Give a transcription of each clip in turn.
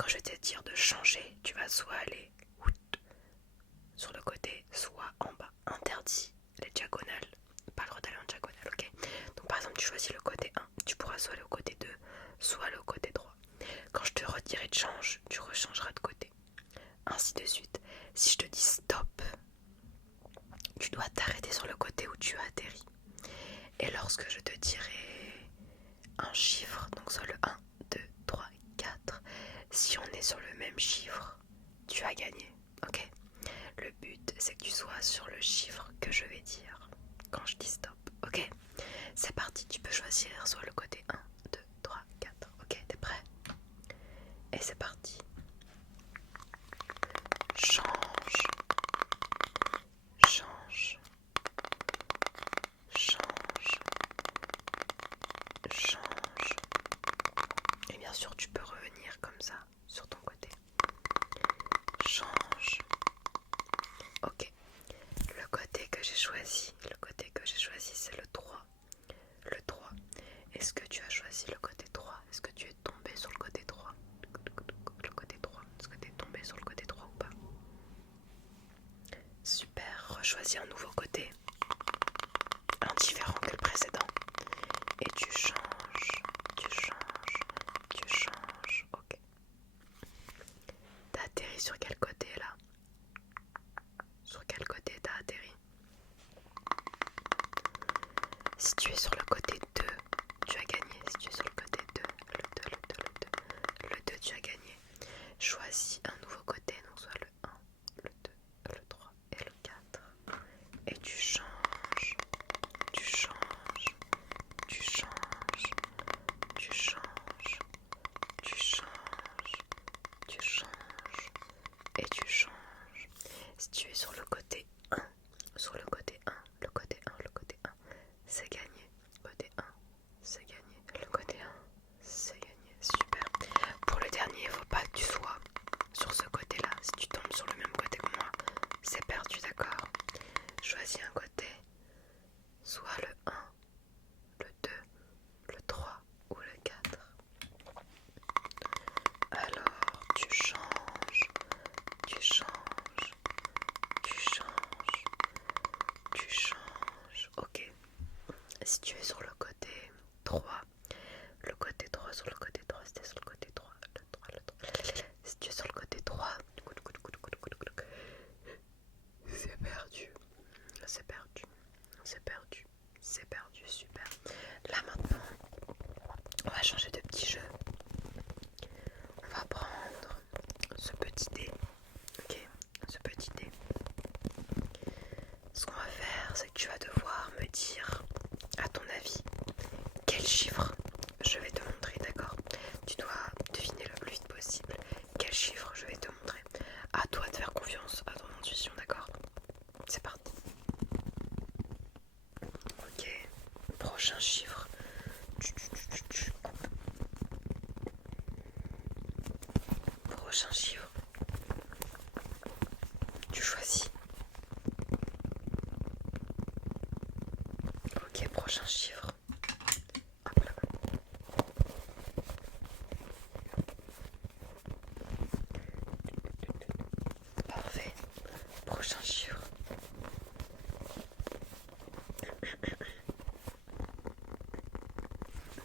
Quand je vais te dire de changer, tu vas soit aller sur le côté, soit en bas. Interdit les diagonales. Pas le droit d'aller en diagonale, ok? Donc par exemple, tu choisis le côté 1, tu pourras soit aller au côté 2, soit aller au côté 3. Quand je te redirai de change, tu rechangeras de côté. Ainsi de suite. Si je te dis stop, tu dois t'arrêter sur le côté où tu as atterri. Et lorsque je te dirai un chiffre, donc soit le 1, 2, 3, 4, si on est sur le même chiffre, tu as gagné, ok? Le but, c'est que tu sois sur le chiffre que je vais dire quand je dis stop, ok? C'est parti, tu peux choisir soit le côté 1, 2, 3, 4, ok? T'es prêt? Et c'est parti. Change, change, change, change. Et bien sûr, tu peux revenir comme ça sur ton côté. Change. Ok. Le côté que j'ai choisi, c'est le 3. Le 3. Est-ce que tu as choisi le côté 3? Est-ce que tu es tombé sur le côté 3? Le côté 3. Est-ce que tu es tombé sur le côté 3 ou pas? Super. Rechoisis un nouveau côté. Indifférent que le précédent. Et tu changes. Tu changes. Tu changes. Ok. T'as atterri sur quel côté là? Sur quel côté t'as atterri? Si tu es sur le côté 2, tu as gagné. Si tu es sur le côté 2, le 2, tu as gagné. Choisis un nouveau côté, donc soit le 1, le 2, le 3 et le 4. Et tu changes, tu changes, tu changes, tu changes, tu changes, tu changes, et tu changes. Si tu es sur le côté 1, sur le côté 1, le côté 1, le côté 1, c'est gagné. Côté 1, c'est gagné. Le côté 1, c'est gagné. Super. Pour le dernier, il ne faut pas que tu sois sur ce côté-là. Si tu tombes sur le même côté que moi, c'est perdu, d'accord? Choisis un côté, soit le 1, le 2, le 3 ou le 4. Alors, tu changes, tu changes, tu changes, tu changes. Ok. Si tu es sur le côté 3, le côté 3 sur le côté 3, c'était sur le côté 3, le 3, le 3. Si tu es sur le côté 3, c'est perdu, c'est perdu, c'est perdu, c'est perdu, super. Là maintenant, on va changer de petit jeu. On va prendre ce petit dé, ok, ce petit dé. Ce qu'on va faire, c'est que tu vas devoir me dire, à ton avis, quel chiffre je vais te montrer, d'accord? Tu dois deviner le plus vite possible quel chiffre je vais te montrer. À toi de faire confiance à ton intuition, d'accord? C'est parti. Ok, prochain chiffre. Prochain chiffre. Tu choisis. Ok, prochain chiffre. Hop là. Parfait. Prochain chiffre.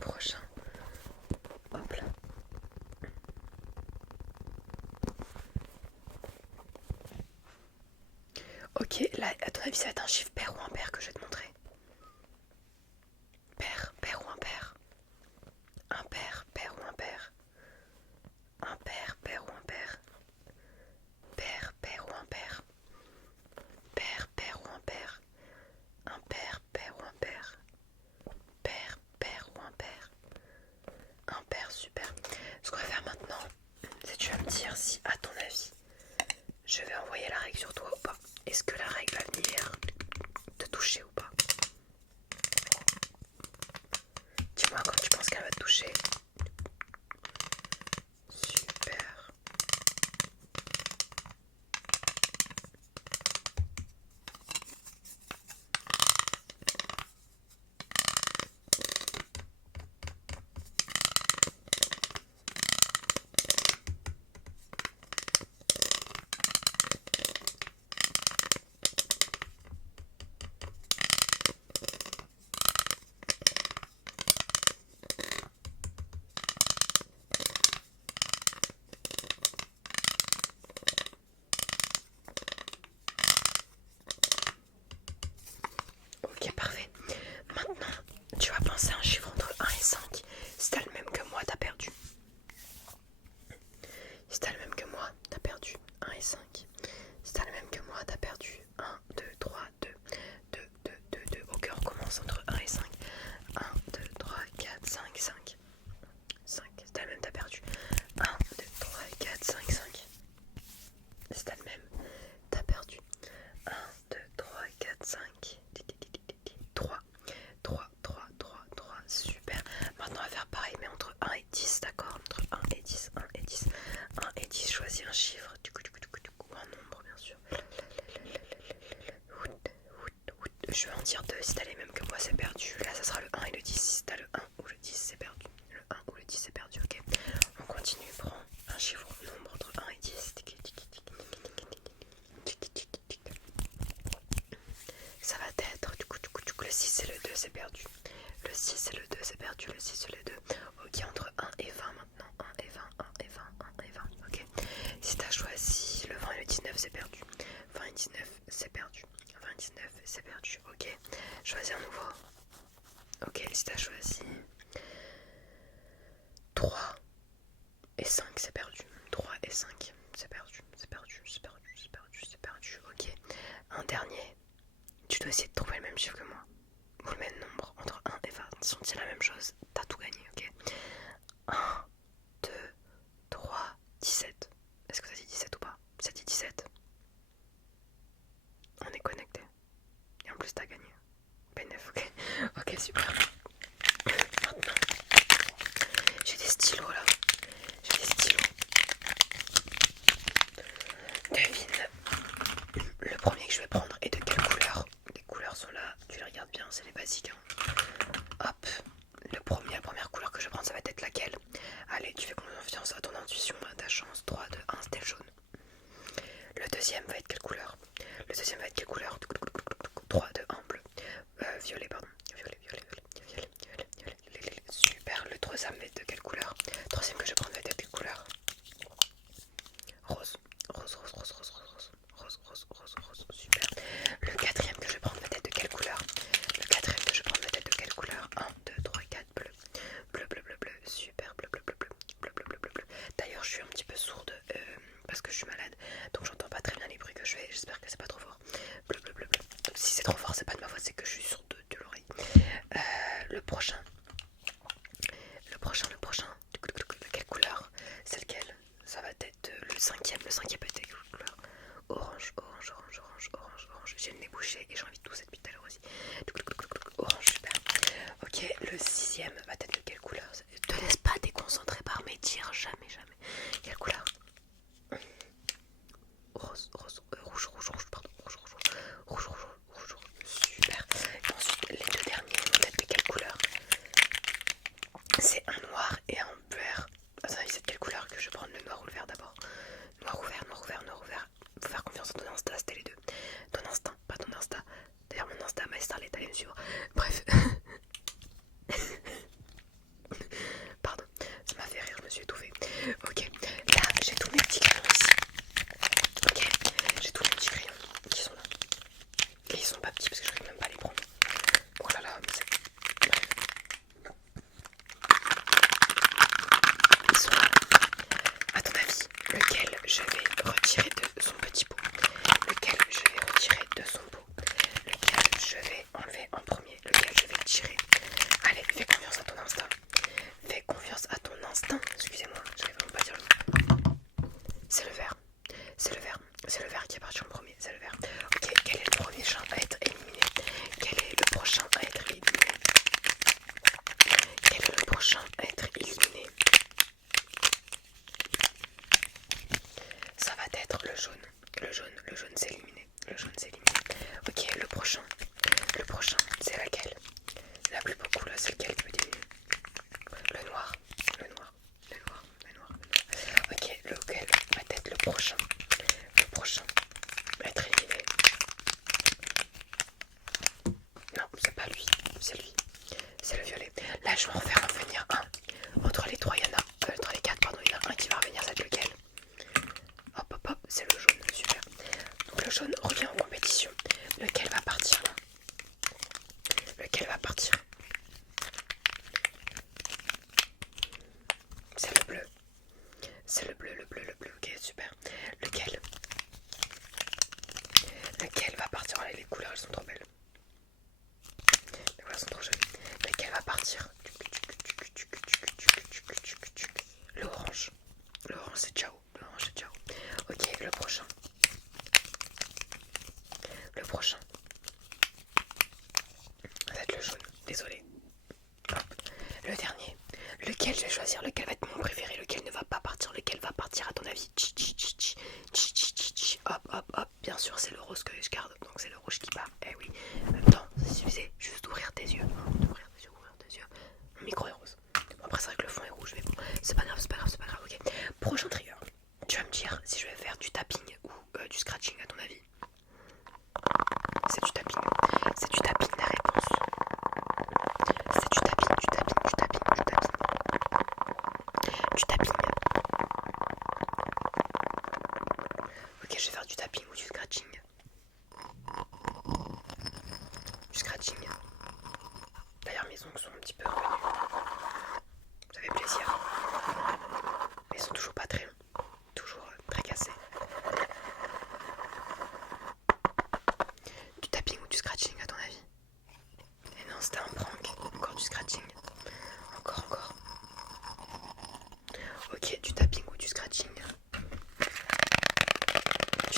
Prochain. Hop là. Ok, là, à ton avis, ça va être un chiffre pair ou impair que je vais te montrer? Pair, pair ou impair? Impair, pair ou impair? Impair, pair ou impair? Pair, pair ou impair? Pair, pair ou impair? Impair, pair ou impair? Pair, pair ou impair? Impair, super. Ce qu'on va faire maintenant, c'est que tu vas me dire si, à ton avis, je vais envoyer la règle sur toi ou pas. Est-ce que la règle va venir te toucher ou pas? 19 c'est perdu. 20 et 19 c'est perdu. 20 et 19 c'est perdu. Ok, choisis un nouveau. Ok, si t'as choisi 3 et 5 c'est perdu. 3 et 5 c'est perdu. C'est perdu, c'est perdu, c'est perdu, c'est perdu. Ok, un dernier. Tu dois essayer de trouver le même chiffre que moi. Ou le même nombre entre 1 et 20. Si on dit la même chose, t'as tout gagné, ok. 1, 2, 3, 17. Est-ce que ça dit 17 ou pas? Ça dit 17. On est connecté. Et en plus t'as gagné. Bénéf, ok. Ok, super. Maintenant, j'ai des stylos là. J'ai des stylos. Devine le premier que je vais prendre et de quelle couleur. Les couleurs sont là, tu les regardes bien, c'est les basiques. Hein. Hop, la première couleur que je vais prendre, ça va être laquelle? Allez, tu fais confiance à ton intuition, à ta chance. 3, 2, 1, c'était le jaune. Le deuxième va être quelle couleur? Le deuxième va être quelle couleur? 3, 2, 1, bleu. Violet, pardon. Violet, violet, violet, violet, violet, violet, violet. Super. Le troisième va être de quelle couleur? Le troisième que je vais prendre va être de quelle couleur? Rose. Rose, rose, rose, rose, rose, rose. Rose, rose, rose, rose. Super. Le quatrième que je vais prendre va être de quelle couleur? Le quatrième que je vais prendre va être de quelle couleur? 1, 2, 3, 4, bleu. Bleu, bleu, bleu, bleu. Super. Bleu, bleu, bleu, bleu. Bleu, bleu, bleu, bleu, bleu. D'ailleurs, je suis un petit peu sourde parce que je suis malade. Donc j'entends pas très bien les bruits que je fais. J'espère que c'est pas trop fort. Bleu, bleu, bleu, bleu. Si c'est trop fort, c'est pas de ma faute, c'est que je suis sourde de l'oreille. Le prochain. Le prochain. De quelle couleur? C'est lequel? Ça va être le cinquième. Le cinquième peut être de quelle couleur? Orange, orange, orange, orange, orange, orange. J'ai le nez bouché et j'ai envie de tousser depuis tout à l'heure aussi. Orange, super. Ok, le sixième va être de quelle couleur? Te laisse pas déconcentrer par mes tirs, jamais, jamais. Quelle couleur? Rose, rose, rouge, rouge, rouge, pardon, rouge, rouge, rouge, rouge, rouge, rouge, super. Et ensuite, les deux derniers vont être de quelle couleur? C'est un noir et un vert. À ton avis, c'est de quelle couleur que je vais prendre, le noir ou le vert d'abord? Noir ou vert, noir ou vert, noir ou vert. Faut faire confiance en ton instinct, c'était les deux. Ton instinct, pas ton insta. D'ailleurs, mon insta, ma Starlet, allez me suivre. Bref. Pardon, ça m'a fait rire, je me suis étouffée. Ok, là, j'ai tous mes petits crayons ici. Ok, j'ai tous mes petits crayons qui sont là. Et ils sont pas petits parce que je n'arrive même pas à les prendre. Oh là là, mais c'est... Bref. Ils sont là. À ton avis, lequel je vais retirer de son petit pot? Lequel je vais retirer de son pot? Lequel je vais enlever en premier? Lequel je vais tirer? Allez, fais confiance à ton instinct. Fais confiance à ton instinct. Excusez-moi, j'arrive vraiment pas à dire le mot. C'est le vert. C'est le vert. C'est le vert qui est parti en premier. C'est le vert. Ok, quel est le premier champ à être éliminé? Quel est le prochain à être éliminé? Quel est le prochain à être éliminé? Ça va être le jaune. Le jaune c'est éliminé. Le jaune c'est éliminé. Ok, le prochain, c'est laquelle? La plus beaucoup là, c'est lequel qui peut diminuer? Le noir, le noir, le noir, le noir, le noir. Ok, lequel va être le prochain? Le prochain va être éliminé. Non, c'est pas lui, c'est lui. C'est le violet. Là, je vais en faire revenir un. Entre les trois, il y en a. Entre les quatre, pardon, il y en a un qui va revenir, c'est lequel? Hop, hop, hop, c'est le jaune, super. Donc le jaune revient en compétition. Lequel va partir là? Lequel va partir? C'est le bleu. C'est le bleu, le bleu, le bleu. Ok, super. Lequel? Lequel va partir? Oh, les couleurs, elles sont trop belles. Les couleurs sont trop jolies. Lequel va partir? L'orange. L'orange, c'est ciao. L'orange, c'est ciao. Ok, le prochain. Le prochain. Ça va être le jaune. Désolé. Hop. Le dernier. Lequel je vais choisir? Lequel va être mon préféré? Lequel ne va pas partir? Lequel va partir à ton avis? Hop, hop, hop. Bien sûr, c'est le rose que je garde. Donc c'est le rouge qui part. Eh oui. En même temps, il suffisait juste d'ouvrir tes yeux. D'ouvrir tes yeux, ouvrir tes yeux. Mon micro est rose. Bon, après, c'est vrai que le fond est rouge, mais bon, c'est pas grave, c'est pas grave, c'est pas grave. Ok. Prochain trigger. Tu vas me dire si je vais faire du tapping ou du scratching à ton avis. C'est du tapping. C'est du tapping la réponse. C'est du tapping, du tapping, du tapping, du tapping. Du tapping. Ok, je vais faire du tapping. tapping ou du scratching? Du scratching. D'ailleurs mes ongles sont un petit peu revenus. Ça fait plaisir. Mais ils sont toujours pas très longs. Toujours très cassés. Du tapping ou du scratching à ton avis? Et non, c'était un prank. Encore du scratching. Encore. Ok, du tapping ou du scratching? Du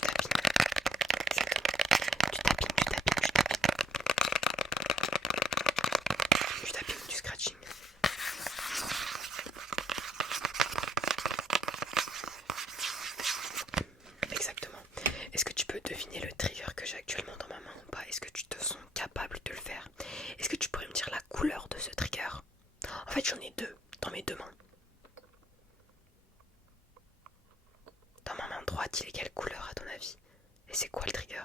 tapping. Du tapping. Du tapping ou du scratching? Exactement. Est-ce que tu peux deviner le trigger que j'ai actuellement dans ma main ou pas? Est-ce que tu te sens capable de le faire? Est-ce que tu pourrais me dire la couleur de ce trigger? En fait, j'en ai deux dans mes deux mains. Dans ma main droite, il est quelle couleur à ton avis? Et c'est quoi le trigger?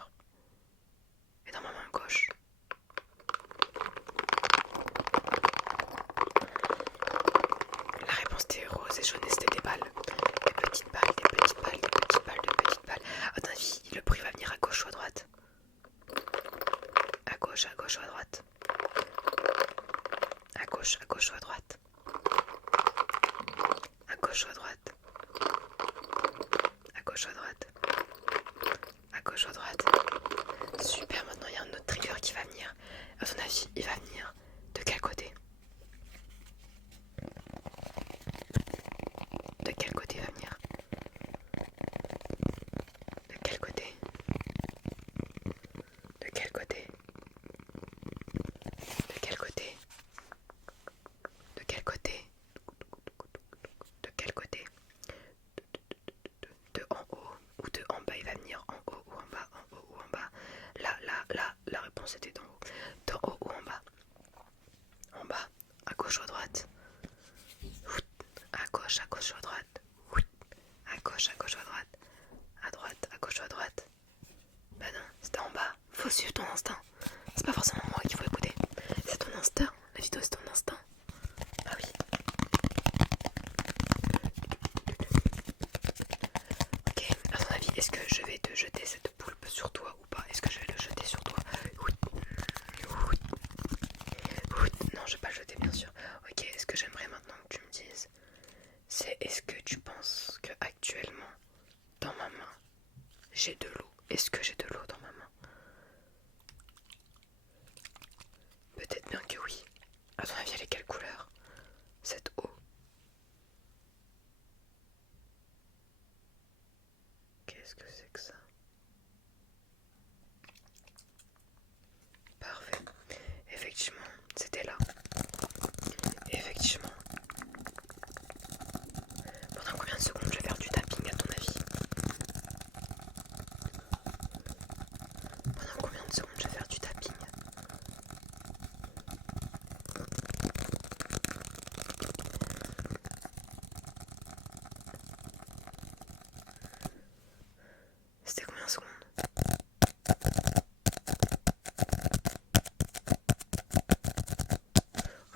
Et dans ma main gauche? La réponse était rose et jaune et c'était des balles. Des petites balles. À ton avis, le bruit va venir à gauche ou à droite? À gauche ou à droite? À gauche ou à droite? À gauche ou à droite? À gauche ou à droite? À gauche ou à droite? Super, maintenant il y a un autre trigger qui va venir. À ton avis, il va venir de quel côté? De quel côté il va venir? De quel côté? De quel côté? De quel côté? De quel côté? De quel côté? De en haut ou de en bas? Il va venir en haut ou en bas? En haut ou en bas? Là, la réponse était d'en haut. D'en haut ou en bas? En bas. À gauche ou à droite? À gauche ou à droite? À gauche ou à droite? À droite, à gauche ou à droite? Bah non, c'était en bas. Faut suivre ton instinct. C'est pas forcément moi qu'il faut écouter. C'est ton instinct. La vidéo c'est ton instinct. Ah oui. Ok, à ton avis, est-ce que je vais te jeter cette poulpe sur toi ou pas? Est-ce que je vais le jeter sur toi? Non, je vais pas le jeter bien sûr. Ok, ce que j'aimerais maintenant que tu me dises, c'est est-ce que tu penses que actuellement, dans ma main, j'ai de l'eau? Est-ce que j'ai de l'eau dans ma main? Peut-être bien que oui. À ton avis, elle est quelle couleur, cette eau? Qu'est-ce que c'est que ça? Parfait. Effectivement, c'était là. Effectivement. Pendant combien de secondes je vais faire du tapping à ton avis? Pendant combien de secondes je vais faire du tapping? C'était combien de secondes?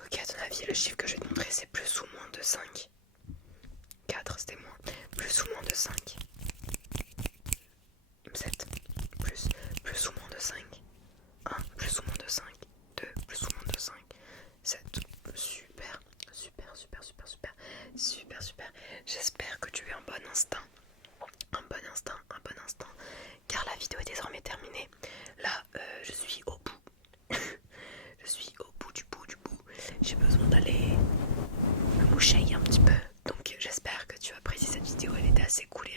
Ok, à ton avis, le chiffre que je vais te montrer, c'est plus ou moins de 5? 4, c'était moins. Plus ou moins de 5? 7. Plus ou moins de 5? 1, plus ou moins de 5? 2, plus ou moins de 5? 7. Super. J'espère que tu as un bon instinct. Car la vidéo est désormais terminée. Là, je suis au bout. Je suis au bout du bout. J'ai besoin d'aller me moucher un petit peu. Donc j'espère que tu as apprécié cette vidéo. Elle était assez cool